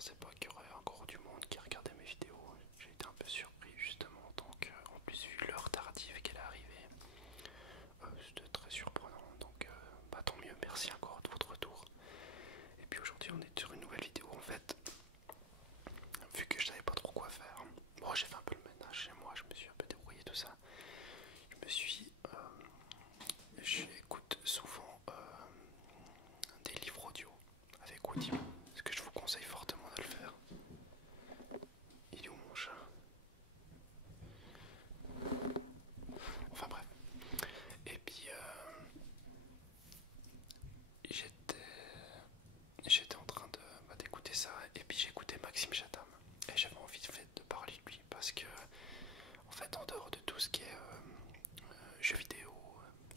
pensais pas qu'il y aurait encore du monde qui regardait mes vidéos. J'ai été un peu surpris justement en tant que, en plus vu l'heure tardive qu'elle est arrivée, c'était très surprenant. Donc bah, tant mieux, merci encore de votre retour. Et puis aujourd'hui on est sur une nouvelle vidéo en fait. Vu que je savais pas trop quoi faire. Bon, j'ai fait un peu le ménage chez moi, je me suis un peu débrouillé tout ça. J'écoute souvent des livres audio avec Audible, ce que je vous conseille fortement de le faire. Il est où mon chat? Enfin bref. Et puis j'étais en train d'écouter ça et puis j'écoutais Maxime Chatham et j'avais envie de parler de lui parce que en fait en dehors de tout ce qui est jeux vidéo,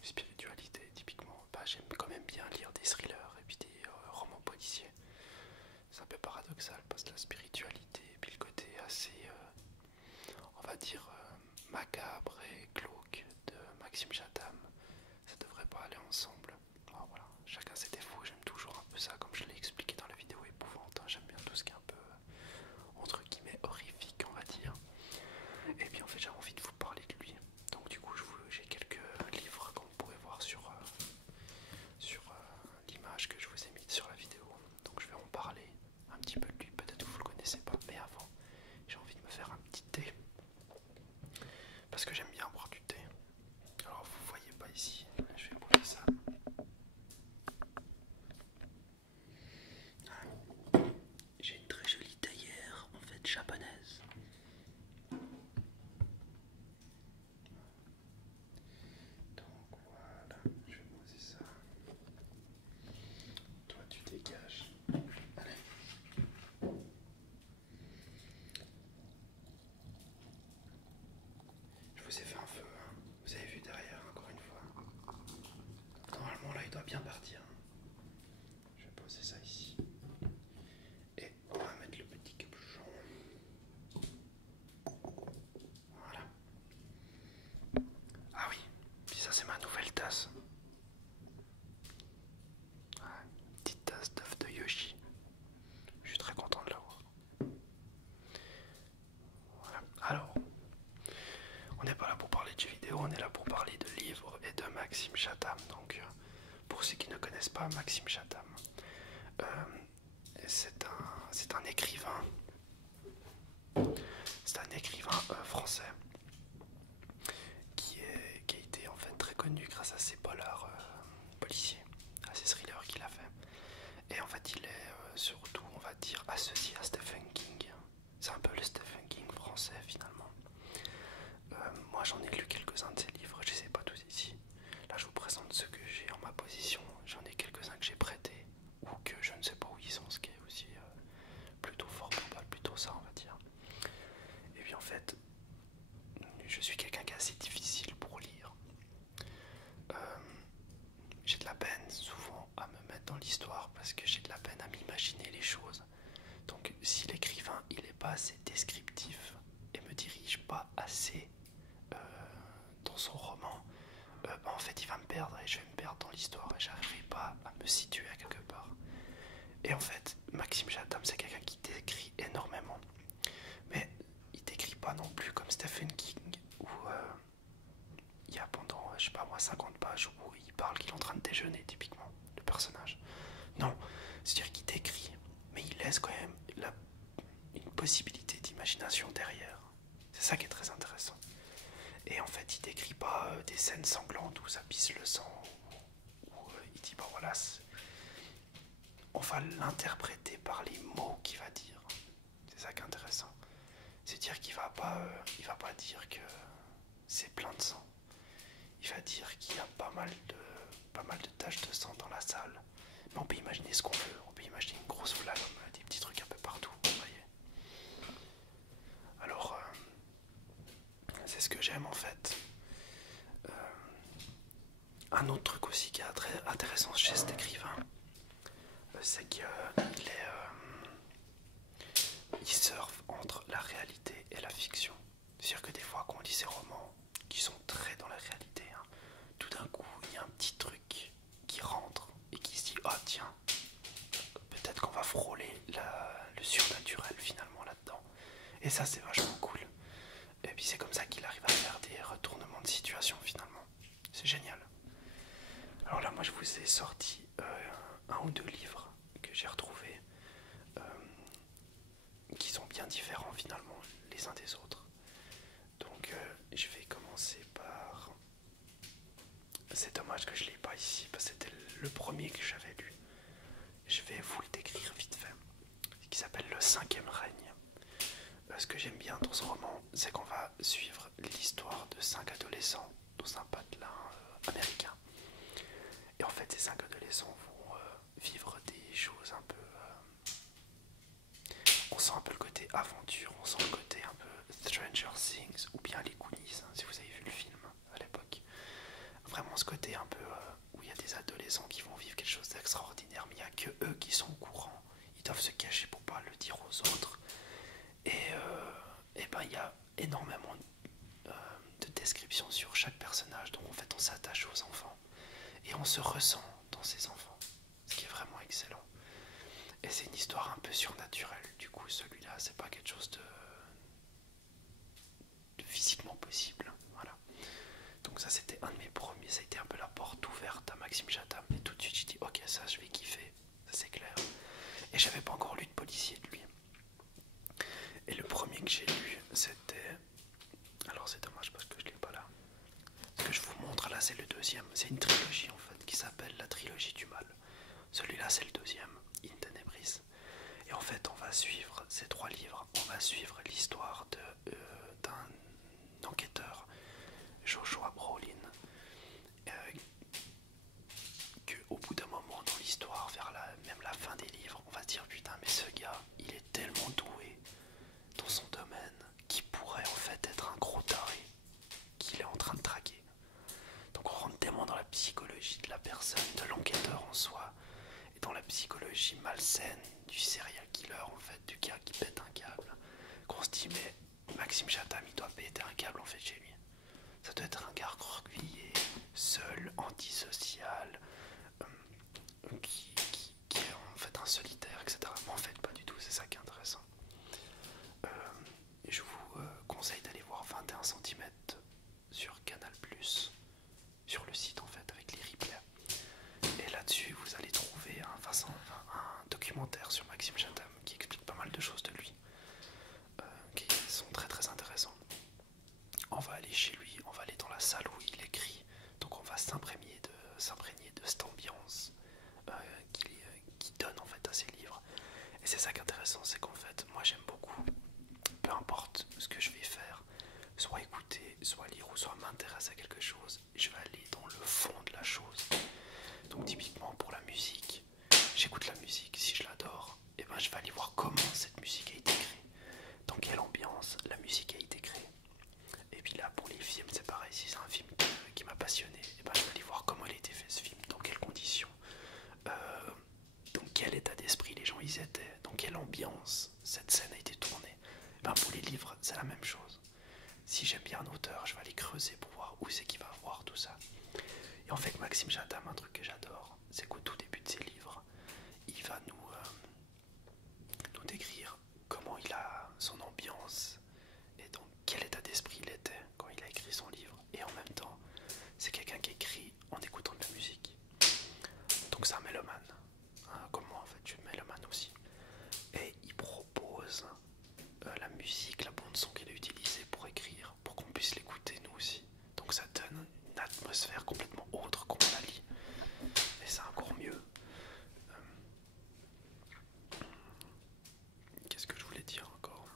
spiritualité typiquement, bah, j'aime quand même bien lire des thrillers et puis des romans policiers. C'est un peu paradoxal parce que la spiritualité et puis le côté assez on va dire macabre et glauque de Maxime Chatham, ça devrait pas aller ensemble. Alors voilà, chacun ses défauts, j'aime toujours un peu ça comme je l'ai expliqué dans la vidéo épouvante, hein. J'aime bien tout ce qui est un peu entre guillemets horrifique on va dire. Et puis en fait j'avais envie de vous parler de lui. Donc du coup j'ai quelques livres comme vous pouvez voir sur l'image que je vous ai mise sur la vidéo. Donc je vais en parler un petit peu de lui, peut-être que vous le connaissez pas, mais avant j'ai envie de me faire un petit thé. Parce que j'aime bien boire du thé. Alors vous voyez pas ici, je vais boire ça. J'ai une très jolie théière en fait japonaise. Donc voilà, je vais poser ça. Toi tu dégages. Allez. Je vous ai fait un feu, hein. Vous avez vu derrière encore une fois. Normalement là il doit bien partir. Je vais poser ça ici. Et on va mettre le petit capuchon. Voilà. Ah oui, puis ça c'est ma nouvelle tasse. Ouais, une petite tasse d'œuf de Yoshi. Je suis très content de l'avoir. Voilà. Alors, on n'est pas là pour parler de jeux vidéo, on est là pour parler de livres et de Maxime Chatham. Donc, pour ceux qui ne connaissent pas Maxime Chatham, c'est un écrivain. C'est un écrivain français qui a été en fait très connu grâce à ses polars policiers, à ses thrillers qu'il a fait. Et en fait, il est surtout, on va dire, associé à Stephen King. C'est un peu le Stephen King français finalement. Moi, j'en ai lu quelques-uns de ses livres, je ne les ai pas tous ici. Là, je vous présente ceux que j'ai en ma possession. J'en ai quelques-uns que j'ai prêtés ou que je ne sais pas où ils sont, ce qui est aussi plutôt fort probable, plutôt ça, on va dire. Et puis en fait, je suis quelqu'un qui est assez difficile pour lire. J'ai de la peine souvent à me mettre dans l'histoire parce que j'ai de la peine à m'imaginer les choses. Donc si l'écrivain il n'est pas assez descriptif et me dirige pas assez dans son roman, bah, en fait il va me perdre et je vais me perdre dans l'histoire et j'arriverai pas à me situer à quelque part. Et en fait, Maxime Chatham c'est quelqu'un qui décrit énormément. Mais il décrit pas non plus comme Stephen King où il y a pendant, je sais pas moi, 50 pages où il parle qu'il est en train de déjeuner typiquement, le personnage. Non, c'est-à-dire qu'il décrit, mais il laisse quand même une possibilité d'imagination derrière. C'est ça qui est très intéressant. Et en fait, il décrit pas des scènes sanglantes où ça pisse le sang, où il dit, bah voilà, on va l'interpréter par les mots qu'il va dire. C'est ça qui est intéressant. C'est-à-dire qu'il va pas dire que c'est plein de sang. Il va dire qu'il y a pas mal de taches de sang dans la salle. Mais on peut imaginer ce qu'on veut. On peut imaginer une grosse flamme, des petits trucs un peu partout, vous voyez. Alors, c'est ce que j'aime en fait. Un autre truc aussi qui est très intéressant chez cet écrivain, c'est qu'il il surfe entre la réalité et la fiction. C'est-à-dire que des fois, quand on lit ces romans qui sont très dans la réalité, hein, tout d'un coup, il y a un petit truc qui rentre et qui se dit « Ah tiens, peut-être qu'on va frôler le surnaturel. » Et ça, c'est vachement cool. Et puis c'est comme ça qu'il arrive à faire des retournements de situation finalement. C'est génial. Alors là, moi, je vous ai sorti un ou deux livres que j'ai retrouvés qui sont bien différents finalement les uns des autres. Donc je vais commencer par... C'est dommage que je ne l'ai pas ici parce que c'était le premier que j'avais lu. Je vais vous le décrire vite fait. Qui s'appelle Le Cinquième Règne. Ce que j'aime bien dans ce roman, c'est qu'on va suivre l'histoire de 5 adolescents dans un patelin américain. Et en fait, ces 5 adolescents vont vivre des choses un peu... on sent un peu le côté aventure, on sent le côté un peu Stranger Things ou bien les Goonies, hein, si vous avez vu le film à l'époque. Vraiment ce côté un peu où il y a des adolescents qui vont vivre quelque chose d'extraordinaire, mais il n'y a que eux qui sont au courant. Ils doivent se cacher pour pas le dire aux autres. Et ben il y a énormément de descriptions sur chaque personnage, donc en fait on s'attache aux enfants et on se ressent dans ces enfants, ce qui est vraiment excellent. Et c'est une histoire un peu surnaturelle, du coup celui-là c'est pas quelque chose de physiquement possible, voilà. Donc ça c'était un de mes premiers, ça a été un peu la porte ouverte à Maxime Chatham, et tout de suite j'ai dit ok ça je vais kiffer, ça c'est clair. Et j'avais pas encore lu de policier de lui. Et le premier que j'ai lu, c'était... Alors c'est dommage parce que je l'ai pas là. Ce que je vous montre là, c'est le deuxième. C'est une trilogie en fait qui s'appelle la trilogie du mal. Celui-là, c'est le deuxième, In Tenebris. Et en fait, on va suivre ces 3 livres. On va suivre l'histoire d'un enquêteur, Joshua Brolin, que au bout d'un moment dans l'histoire, vers même la fin des livres, on va se dire putain mais ce gars, il est tellement doué dans son domaine qui pourrait en fait être un gros taré qu'il est en train de traquer. Donc on rentre tellement dans la psychologie de la personne, de l'enquêteur en soi, et dans la psychologie malsaine du serial killer en fait, du gars qui pète un câble, qu'on se dit mais Maxime Chatham il doit péter un câble en fait chez lui. Ça doit être un gars recroquevillé, seul, antisocial, qui est en fait un solitaire, etc. Mais en fait pas du tout, c'est ça qui est intéressant. Et je vous conseille d'aller voir 21 cm sur Canal+, sur le site en fait avec les replays. Et là-dessus vous allez trouver un documentaire sur Maxime Chatham qui explique pas mal de choses de lui, qui sont très très intéressants. On va aller chez lui, on va aller dans la salle où il écrit, donc on va s'imprégner de cette ambiance qui donne en fait à ses livres. Et c'est ça qui est intéressant, c'est qu'en fait moi j'aime beaucoup, peu importe ce que je vais faire, soit écouter, soit lire ou soit m'intéresser à quelque chose, je vais aller dans le fond de la chose. Donc typiquement pour la musique, j'écoute la musique, si je l'adore, et ben je vais aller voir comment cette musique a été créée, dans quelle ambiance la musique a été créée. Et puis là pour les films c'est pareil, si c'est un film qui m'a passionné, et ben je vais aller voir comment il a été fait ce film, dans quelles conditions, dans quel état d'esprit les gens ils étaient, dans quelle ambiance cette scène a été tournée. Et ben pour les livres c'est la même chose. Si j'aime bien un auteur, je vais aller creuser pour voir où c'est qu'il va voir tout ça. Et en fait Maxime Chatham, un truc que j'adore, c'est qu'au tout début de ses livres, il va nous décrire comment il a son ambiance et dans quel état d'esprit il était quand il a écrit son livre. Et en même temps, c'est quelqu'un qui écrit en écoutant de la musique. Donc c'est un mélomane, hein, comme moi en fait, je suis mélomane aussi. Et il propose la musique, la bande son qu'il a utilisée pour écrire, pour qu'on puisse l'écouter nous aussi. Donc ça donne une atmosphère complètement autre quand on la lit. Et c'est encore mieux. Qu'est-ce que je voulais dire encore?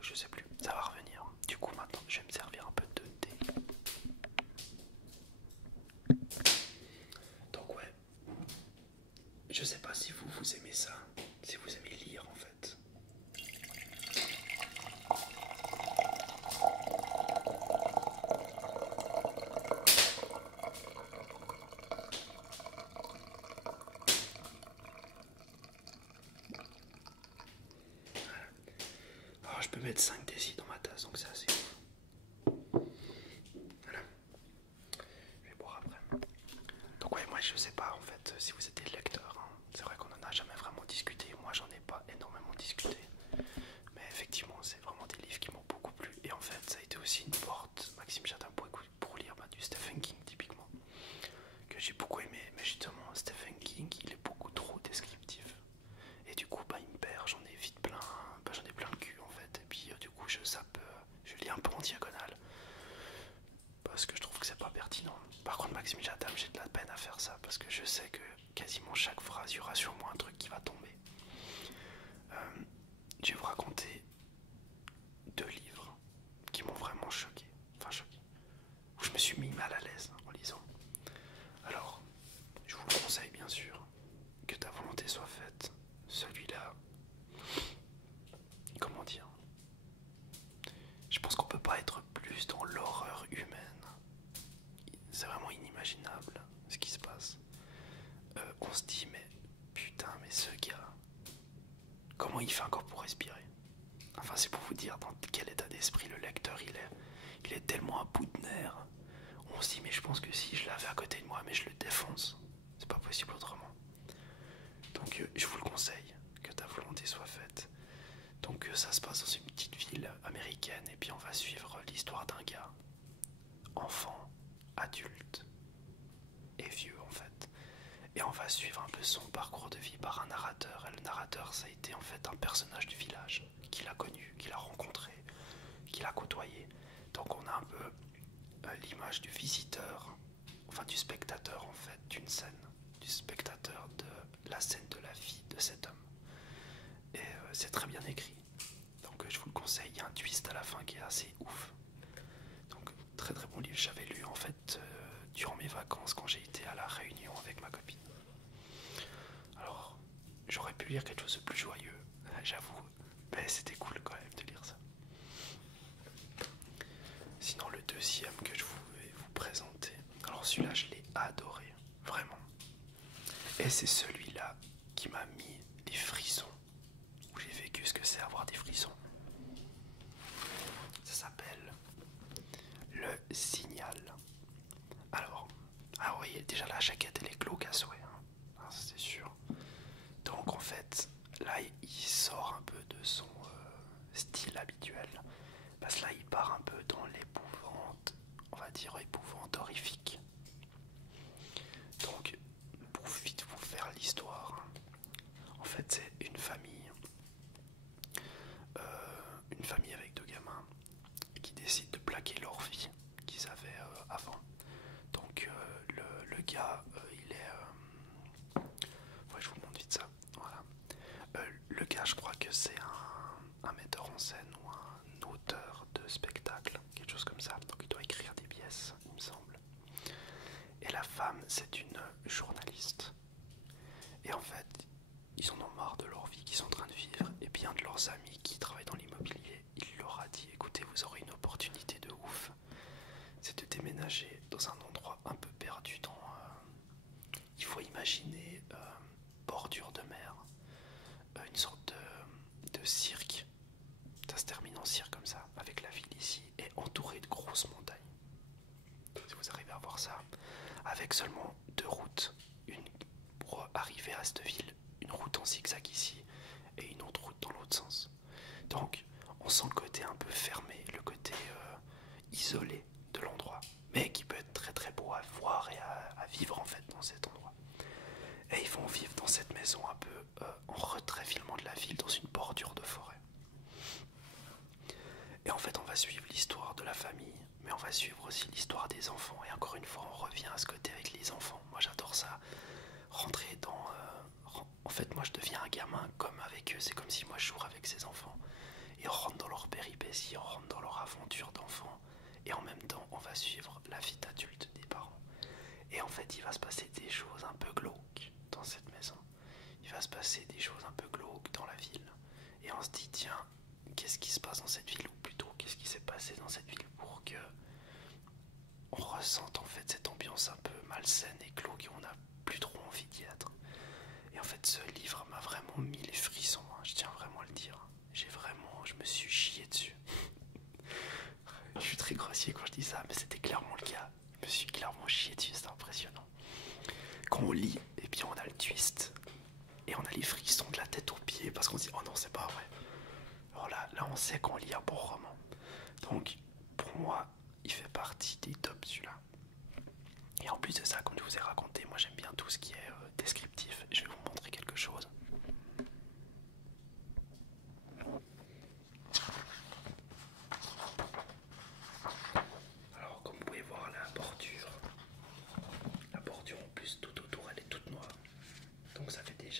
Je sais plus, ça va revenir. Du coup maintenant je vais me servir un peu de thé. Donc ouais, je sais pas si vous aimez ça, si vous aimez lire en fait. Alors je peux mettre 5 décis dans ma tasse, donc c'est assez ouf. Voilà. Je vais boire après. Donc ouais, moi je sais pas en fait si vous êtes des lecteurs, hein. C'est vrai qu'on en a jamais vraiment discuté, moi j'en ai pas énormément discuté. Mais effectivement y aura sûrement un truc qui va tomber. Je vais vous raconter 2 livres qui m'ont vraiment choqué, où je me suis mis mal à l'aise en lisant. Alors, je vous le conseille bien sûr, Que ta volonté soit faite. Celui-là, comment dire, je pense qu'on peut pas être plus dans l'horreur humaine. C'est vraiment inimaginable ce qui se passe. On se dit mais putain, mais ce gars, comment il fait encore pour respirer? Enfin, c'est pour vous dire dans quel état d'esprit le lecteur il est. Il est tellement à bout de nerfs. On se dit mais je pense que si je l'avais à côté de moi, mais je le défonce. C'est pas possible autrement. Donc je vous le conseille, Que ta volonté soit faite. Donc ça se passe dans une petite ville américaine et puis on va suivre l'histoire d'un gars, enfant, adulte et vieux en fait. Et on va suivre un peu son parcours de vie par un narrateur. Et le narrateur, ça a été en fait un personnage du village qu'il a connu, qu'il a rencontré, qu'il a côtoyé. Donc on a un peu l'image du visiteur, enfin du spectateur en fait, d'une scène, du spectateur de la scène de la vie de cet homme. Et c'est très bien écrit. Donc je vous le conseille, il y a un twist à la fin qui est assez ouf. Donc très très bon livre, j'avais lu en fait durant mes vacances quand j'ai été à la Réunion avec ma copine. Alors j'aurais pu lire quelque chose de plus joyeux, j'avoue, mais c'était cool quand même de lire ça. Sinon le deuxième que je vais vous présenter, alors celui-là je l'ai adoré, vraiment. Et c'est celui-là qui m'a mis les frissons, où j'ai vécu ce que c'est avoir des frissons. Ça s'appelle Le Signal. Alors, ah oui, déjà la jaquette elle est glauque à souhait, hein. Ah, ça c'est sûr. Donc en fait, là il sort un peu de son style habituel. Parce que là il part un peu dans l'épouvante, on va dire épouvante horrifique. Donc, pour vite vous faire l'histoire, en fait c'est une famille avec 2 gamins qui décident de plaquer leur vie qu'ils avaient avant. Donc le gars, il est... ouais, je vous montre vite ça. Voilà. Le gars, je crois que c'est un metteur en scène ou un auteur de spectacle, quelque chose comme ça. Donc il doit écrire des pièces, il me semble. Et la femme, c'est une journaliste. Et en fait, ils en ont marre de leur vie qu'ils sont en train de vivre. Et bien de leurs amis qui travaillent dans l'immobilier, il leur a dit, écoutez, vous aurez une opportunité de ouf. C'est de déménager dans un endroit un peu perdu dans... il faut imaginer bordure de mer, une sorte de cirque. Ça se termine en cirque comme ça, avec la ville ici, et entouré de grosses montagnes. Si vous arrivez à voir ça, avec seulement 2 routes, une pour arriver à cette ville, une route en zigzag ici, et une autre route dans l'autre sens. Donc, on sent le côté un peu fermé, le côté isolé de l'endroit, mais qui peut être très très beau à voir et à vivre en fait dans cet endroit. Et ils vont vivre dans cette maison un peu en retrait finalement de la ville, dans une bordure de forêt. Et en fait on va suivre l'histoire de la famille, mais on va suivre aussi l'histoire des enfants. Et encore une fois on revient à ce côté avec les enfants. Moi j'adore ça, rentrer dans... en fait moi je deviens un gamin comme avec eux, c'est comme si moi je jouais avec ces enfants. Et on rentre dans leurs péripéties, on rentre dans leur aventure d'enfant. Et en même temps on va suivre la vie d'adulte des parents. Et en fait il va se passer des choses un peu glauques dans cette maison. Il va se passer des choses un peu glauques dans la ville. Et on se dit tiens, qu'est-ce qui se passe dans cette ville, ou plutôt qu'est-ce qui s'est passé dans cette ville pour que on ressente en fait cette ambiance un peu malsaine et glauque et on n'a plus trop envie d'y être. Et en fait ce livre m'a vraiment mis les frissons, hein, je tiens vraiment à le dire. Je me suis chié dessus. Je suis très grossier quand je dis ça, mais c'était clairement le cas. Je me suis clairement chié dessus, c'était impressionnant. Quand on lit, et puis on a le twist, et on a les frissons de la tête aux pieds, parce qu'on se dit oh non c'est pas vrai. Alors là on sait qu'on lit un bon roman. Donc pour moi il fait partie des tops celui-là. Et en plus de ça, comme je vous ai raconté, moi j'aime bien tout ce qui est descriptif. Je vais vous montrer quelque chose. Alors comme vous pouvez voir la bordure en plus tout autour elle est toute noire. Donc ça fait déjà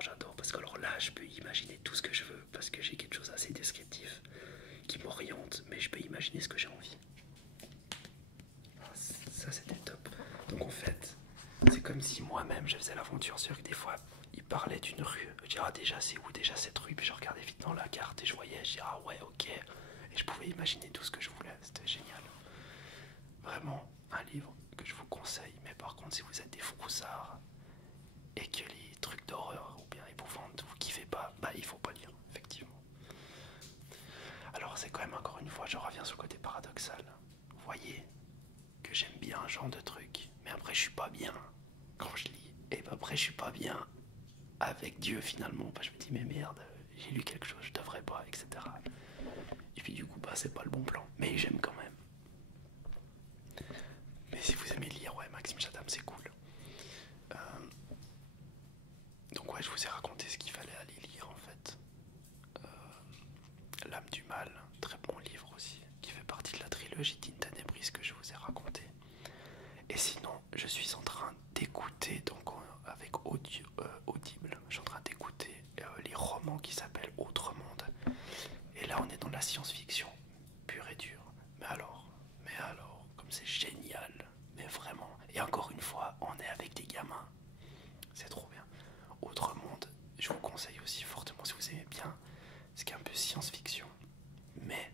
j'adore, parce que alors là, je peux imaginer tout ce que je veux, parce que j'ai quelque chose assez descriptif qui m'oriente, mais je peux imaginer ce que j'ai envie. Ah, ça, c'était top. Donc en fait, c'est comme si moi-même, je faisais l'aventure, c'est-à-dire que des fois, il parlait d'une rue, je dirais, ah, déjà, c'est où déjà cette rue, puis je regardais vite dans la carte, et je voyais, je dirais, ah ouais, ok, et je pouvais imaginer tout ce que je voulais, c'était génial. Vraiment, un livre que je vous conseille, mais par contre, si vous êtes des froussards, et que les trucs d'horreur ou bien épouvantes vous kiffez pas, bah il faut pas lire, effectivement. Alors c'est quand même encore une fois, je reviens sur le côté paradoxal. Vous voyez que j'aime bien un genre de truc, mais après je suis pas bien quand je lis. Et bah, après je suis pas bien avec Dieu finalement. Bah, je me dis mais merde, j'ai lu quelque chose, je devrais pas, etc. Et puis du coup bah c'est pas le bon plan, mais j'aime quand même. Mais si vous aimez lire, ouais, Maxime Chatham c'est cool. Donc ouais, je vous ai raconté ce qu'il fallait aller lire en fait. L'âme du mal, très bon livre aussi, qui fait partie de la trilogie d'Intenebris que je vous ai raconté. Et sinon, je suis en train d'écouter, donc avec Audible, je suis en train d'écouter les romans qui s'appellent Autre Monde. Et là, on est dans la science-fiction, pure et dure. Mais alors, comme c'est génial, mais vraiment. Et encore une fois, on est avec des gamins. C'est trop bien. Autre Monde, je vous conseille aussi fortement si vous aimez bien, ce qui est un peu science-fiction, mais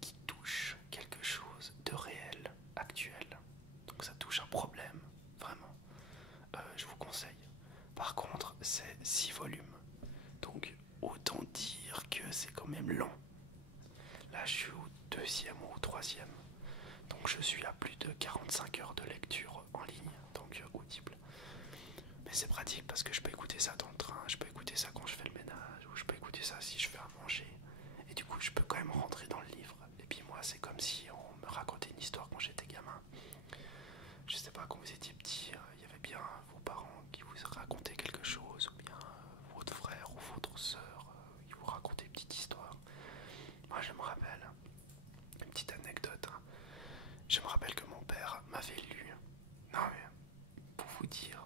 qui touche quelque chose de réel, actuel. Donc ça touche un problème, vraiment. Je vous conseille. Par contre, c'est 6 volumes. Donc autant dire que c'est quand même lent. Là, je suis au 2e ou au 3e. Donc je suis à plus de 45 heures de lecture en ligne, donc audible. Mais c'est pratique parce que je peux écouter ça dans le train, je peux écouter ça quand je fais le ménage, ou je peux écouter ça si je fais à manger. Et du coup, je peux quand même rentrer dans le livre. Et puis moi, c'est comme si on me racontait une histoire quand j'étais gamin. Je sais pas, quand vous étiez petit, il y avait bien vos parents qui vous racontaient quelque chose, ou bien votre frère ou votre soeur qui vous racontait une petite histoire. Moi, je me rappelle, une petite anecdote, hein. Je me rappelle que mon père m'avait lu. Non mais, pour vous dire,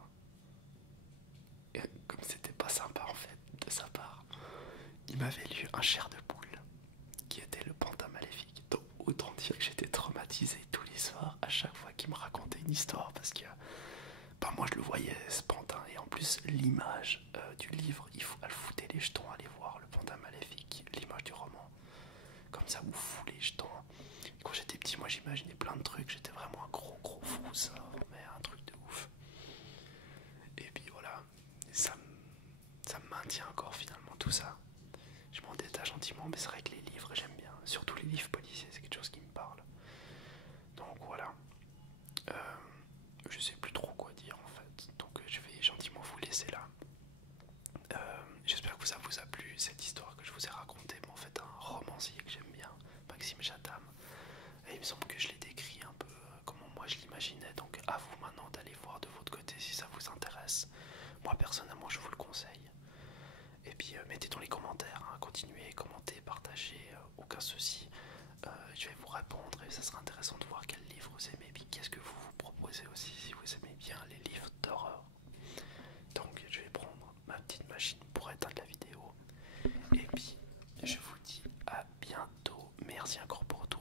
comme c'était pas sympa en fait de sa part, il m'avait lu Un chair de poule, qui était le pantin maléfique. Donc autant dire que j'étais traumatisé tous les soirs à chaque fois qu'il me racontait une histoire, parce que bah, moi je le voyais ce pantin, et en plus l'image du livre, elle foutait les jetons. Allez voir le pantin maléfique, l'image du roman, comme ça vous fout les jetons. Et quand j'étais petit, moi j'imaginais plein de trucs, j'étais vraiment un gros froussard, mais un truc de ouf. Et puis voilà, ça me maintient encore finalement tout ça. Je m'en détache gentiment, mais c'est vrai que les livres j'aime bien, surtout les livres policiers, c'est quelque chose qui me parle. Donc voilà, je sais plus trop quoi dire en fait, donc je vais gentiment vous laisser là. J'espère que ça vous a plu cette histoire que je vous ai racontée, mais en fait un romancier que j'aime bien, Maxime Chatham. Et il me semble que je l'ai décrit un peu comment moi je l'imaginais, donc à vous maintenant d'aller voir de votre côté si ça vous intéresse. Moi personnellement je vous le conseille. Et puis mettez dans les commentaires, hein, continuez, commentez, partagez, aucun souci. Je vais vous répondre et ça sera intéressant de voir quel livre vous aimez, et puis qu'est-ce que vous vous proposez aussi si vous aimez bien les livres d'horreur. Donc je vais prendre ma petite machine pour éteindre la vidéo. Et puis je vous dis à bientôt. Merci encore pour tout.